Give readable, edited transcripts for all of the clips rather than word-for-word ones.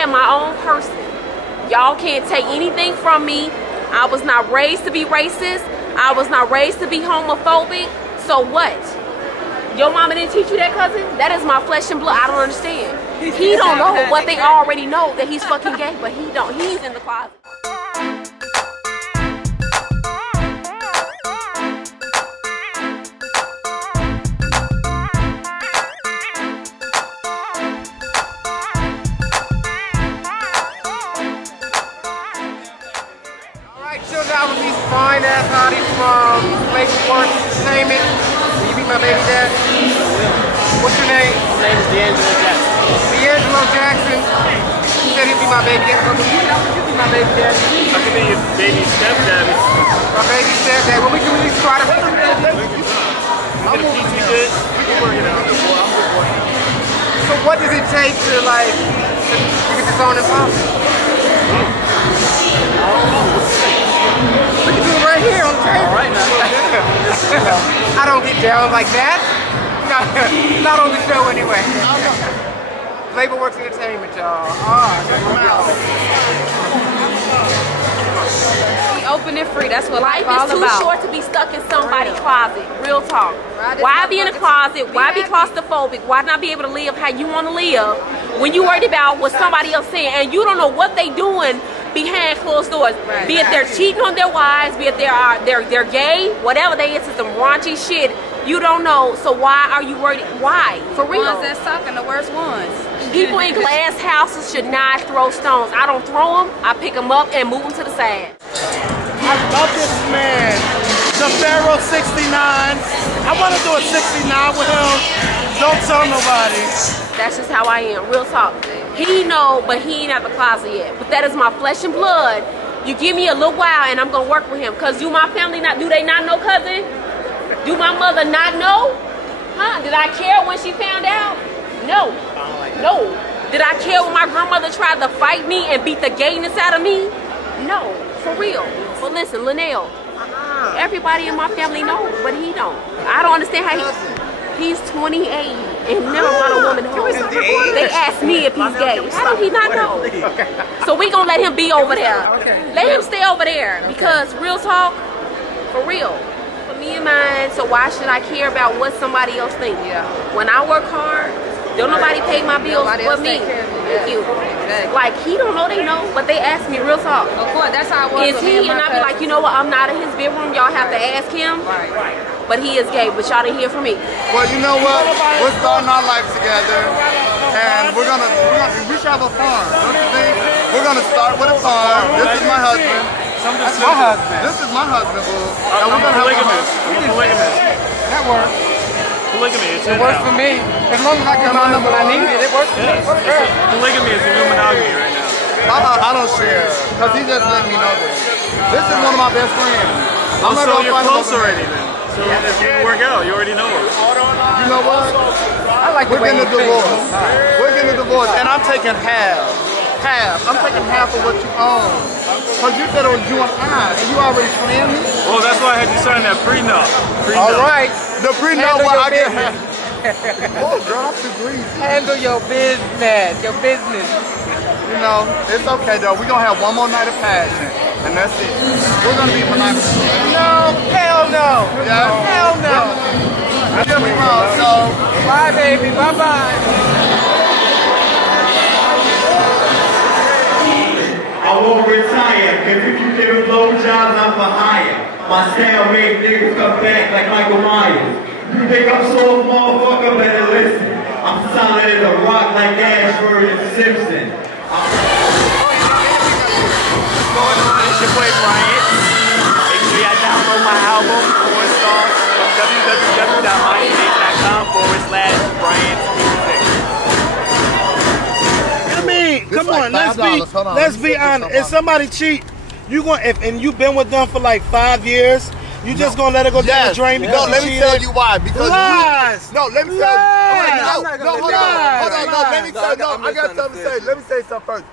am my own person. Y'all can't take anything from me. I was not raised to be racist. I was not raised to be homophobic. So what? Your mama didn't teach you that, cousin? That is my flesh and blood. I don't understand. He don't know what they already know, that he's fucking gay, but he don't. He's in the closet. Out with these fine ass hotties from Skorpion Entertainment. Will you be my baby dad? What's your name? My name is D'Angelo Jackson. D'Angelo Jackson. He said he'd be my baby dad. Would you be my baby daddy? I can be your baby stepdaddy. My baby stepdad. Well, we can at least try to put him in. We can teach you this. We can work it out. So what does it take to like to get this on and popping? We can do it right here on the table. All right, now. I don't get down like that. Not on the show anyway. Labor Works Entertainment, y'all. Open and free. That's what life is too short to be stuck in somebody's closet. Real talk. Why be in a closet? Why be claustrophobic? Why not be able to live how you want to live when you worried about what somebody else saying and you don't know what they doing behind closed doors? Be it they're cheating on their wives, be it they're gay, whatever they is, some raunchy shit. You don't know, so why are you worried? Why? For real. The ones that suck and the worst ones. People in glass houses should not throw stones. I don't throw them. I pick them up and move them to the side. I love this man, the Pharaoh 69. I want to do a 69 with him. Don't tell nobody. That's just how I am. Real talk. He know, but he ain't out the closet yet. But that is my flesh and blood. You give me a little while, and I'm gonna work with him. Cause do my family not? Do they not know, cousin? Do my mother not know? Huh? Did I care when she found out? No. No. Did I care when my grandmother tried to fight me and beat the gayness out of me? No. For real. But listen, Linnell, everybody in my family knows, but he don't. I don't understand how he's 28 and never brought a woman home. They asked me if he's gay. How do he not know? So we gonna let him be over there. Let him stay over there because real talk, for real. For me and mine, so why should I care about what somebody else thinks? When I work hard, don't nobody pay my bills but me. Thank you. Like, he don't know they know, but they ask me real talk. Of course, that's how it was. Is he? And I be like, you know what, I'm not in his bedroom. Y'all have to ask him. But he is gay, but y'all didn't hear from me. Well, you know what? We're starting our life together, and we should have a farm. Don't you think? We're gonna start with a farm. This is my husband. That's my husband. This is my husband, boo. I'm a polygamist. That works. Polygamy, it works for me. As long as I can find out what I need, it works for me. Polygamy is the new monogamy right now. I don't share, because he just let me know this. This is one of my best friends. I'm so you're close already then. So if you work out, you already know it. You know what? I like We're getting a divorce. We're getting a divorce, and I'm taking half. I'm taking half of what you own. Because you said it was you and I, and you already planned me. Well, that's why I had you sign that prenup. All right. The prenup, what I get. Oh, girl, I'm too greasy. Handle your business. Your business. You know, it's okay though. We're gonna have one more night of passion, and that's it. We're gonna be monogamous. No, hell no. Yeah? Hell no. Get me wrong, so. Bye, baby. Bye-bye. I won't retire, cause if you give a blowjobs, I'm for hire. My style made niggas come back like Michael Myers. You think I'm so motherfucker, better listen. I'm solid as a rock like Ashford and Simpson. What's going on? It's your boy Bryant. Make sure y'all download my album, Corn Songs, from www.myspace.com/BryantMusic. Come on, let's be honest. If somebody cheat, you going and you've been with them for like 5 years, you just gonna let it go down the drain because let me tell you why. Because lies. No, let me tell you. No, hold on. Let me tell you. No, I got something to say. Let me say something first.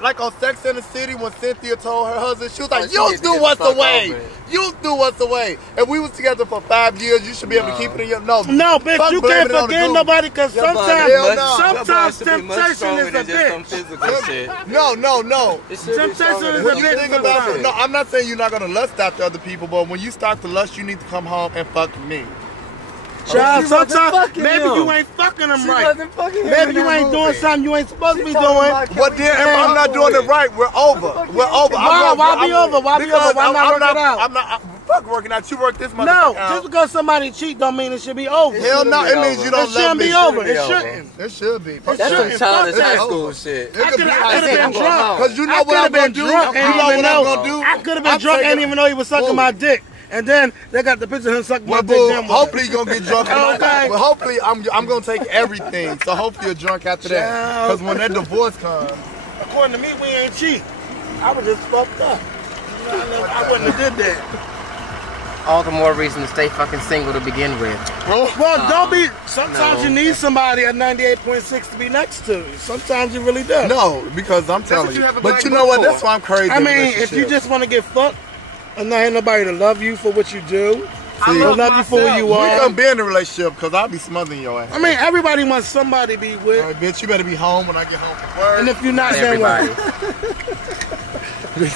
like on Sex and the City when Cynthia told her husband, she was like, you knew what's the way. You knew what's the way. If we was together for 5 years, you should be able to keep it in your... No, bitch, you can't forgive nobody because sometimes temptation is a bitch. No. Temptation is a bitch. No, I'm not saying you're not going to lust after other people, but when you start to lust, you need to come home and fuck me. Child, sometimes maybe you ain't fucking them right. Maybe you ain't doing something you ain't supposed to be doing. But then if I'm not doing it right, we're over. We're over. Why be over? Why be over? Why not work it out? I'm not fuck working out. You work this motherfucker out. No, just because somebody cheat don't mean it should be over. Hell no, it means you don't love me. It shouldn't be over. It shouldn't. It should be. That's some childish high school shit. I could have been drunk. Because you know what I'm going to do? You know what I'm going to do? I could have been drunk and even know he was sucking my dick. And then they got the picture of him sucking my dick. Hopefully you're going to get drunk. Okay. But hopefully I'm going to take everything. So hopefully you're drunk after that. Because when that divorce comes. According to me, we ain't cheat. I was just fucked up. I wouldn't have did that. All the more reason to stay fucking single to begin with. Well, don't be. Sometimes you need somebody at 98.6 to be next to you. Sometimes you really do. No, because I'm telling you. But you know what? That's why I'm crazy. I mean, if you just want to get fucked and not have nobody to love you for what you do, I love you for who you are. We gonna be in a relationship because I'll be smothering your ass. I mean, everybody wants somebody to be with. All right, bitch, you better be home when I get home from work. And if you're not, then what?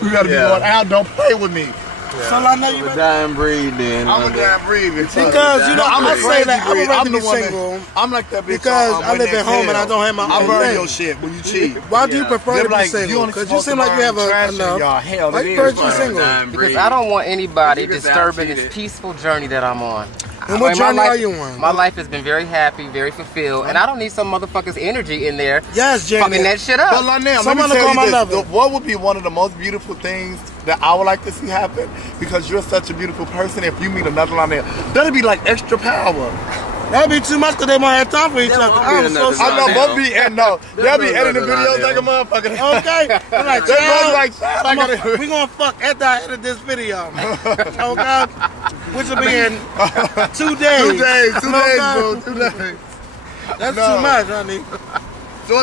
We gotta be going out. Don't play with me. So I know you dying breed then. I'm a dying breed. Because, you know, I'm say that I'm the single. I'm like that bitch. Because I live at home and I don't have my own thing. I burn your shit when you cheat. Why do you prefer to be single? Because you seem like you have enough. Why you prefer to be single? Because I don't want anybody disturbing this peaceful journey that I'm on. And what journey are you on? My life has been very happy, very fulfilled, and I don't need some motherfucker's energy in there. Yes, Jamie. Fucking that shit up. But Lionel, someone to call my lover. What would be one of the most beautiful things that I would like to see happen? Because you're such a beautiful person. If you meet another Lionel, that'd be like extra power. That'd be too much because they might have time for each other. I'm so sorry. I know, but they'll be editing videos like a motherfucker. Okay. I'm like, we gonna fuck after I edit this video. Okay? Which will be in 2 days. 2 days, bro. 2 days. That's too much, honey. So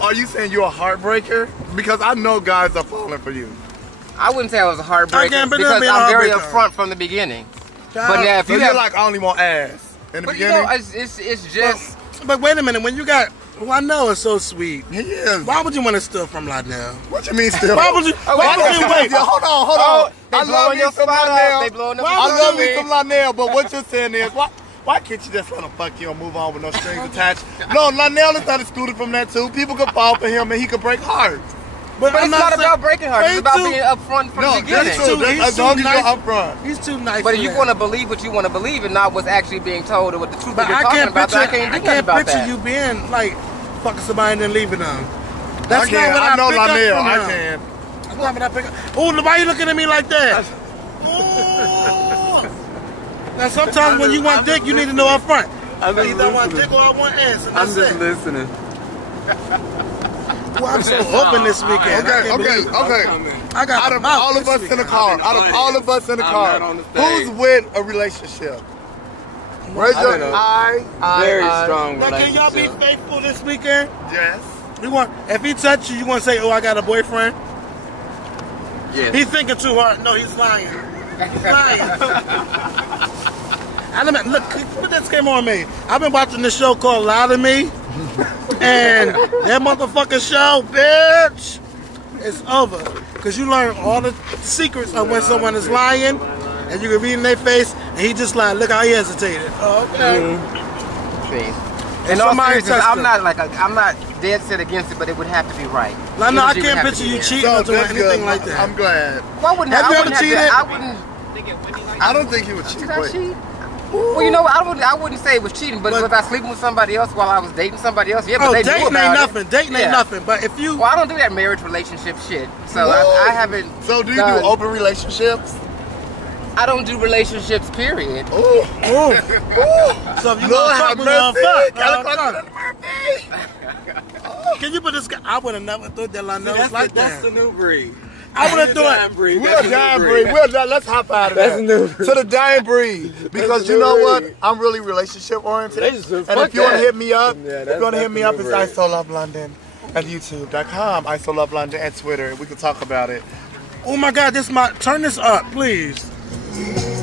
are you saying you're a heartbreaker? Because I know guys are falling for you. I wouldn't say I was a heartbreaker because I'm very upfront from the beginning. But now if you're like, I only want ass. In the beginning? You know, it's just... But wait a minute, when you got... Well, I know it's so sweet. He is. Why would you want to steal from Lionel? What you mean steal? Why would you... wait. Hold on. I love you some Lionel. I love me some Lionel, but what you're saying is, why can't you just let him fuck you and move on with no strings attached? No, Lionel is not excluded from that too. People could fall for him and he could break hearts. But it's not about breaking hearts. It's about being upfront from the beginning. As long as you're upfront. He's too nice. But if you want to believe what you want to believe and not what's actually being told or what the truth that you're talking about, I can't do nothing about that. I can't picture you being like fucking somebody and then leaving them. That's not what I know, Lionel. I can. That's not what I pick up. Oh, why are you looking at me like that? Now sometimes when you want dick, you need to know up front. I either want dick or I want ass. I'm just listening. Well, I'm so open this weekend. Okay. I got out of all of us in the car. Who's with a relationship? Raise your very strong relationship. Can y'all be faithful this weekend? Yes. If he touch you, you want to say, "Oh, I got a boyfriend"? Yes. He's thinking too hard. No, he's lying. He's lying. Look, put that camera on me. I've been watching this show called Lie to Me. And that motherfucking show, bitch, it's over. Because you learn all the secrets of when someone is lying, and you can read in their face, and he just lied. Look how he hesitated. Okay. In all seriousness, I'm not dead set against it, but it would have to be right. No, I can't picture you cheating or doing anything like that. I'm glad. Have you ever cheated? I don't think he would cheat. Did I cheat? Well, you know, I wouldn't say it was cheating, but was I sleeping with somebody else while I was dating somebody else? Yeah, but they knew about it. Dating ain't nothing. But if you... Well, I don't do that marriage relationship shit. So I haven't... So do you do open relationships? I don't do relationships, period. So if you fuck, we're gonna fuck. Can you put this guy... I would have never thought that Lionel was like that. That's the new breed. I would have thought... We're a dying breed. Let's hop out of that. That's a new breed. To the dying breed. Because you know what? I'm really relationship oriented. And if you want to hit me up, it's IsoLoveLondon. at YouTube.com, IsoLoveLondon, and Twitter. We can talk about it. Oh my God, turn this up, please.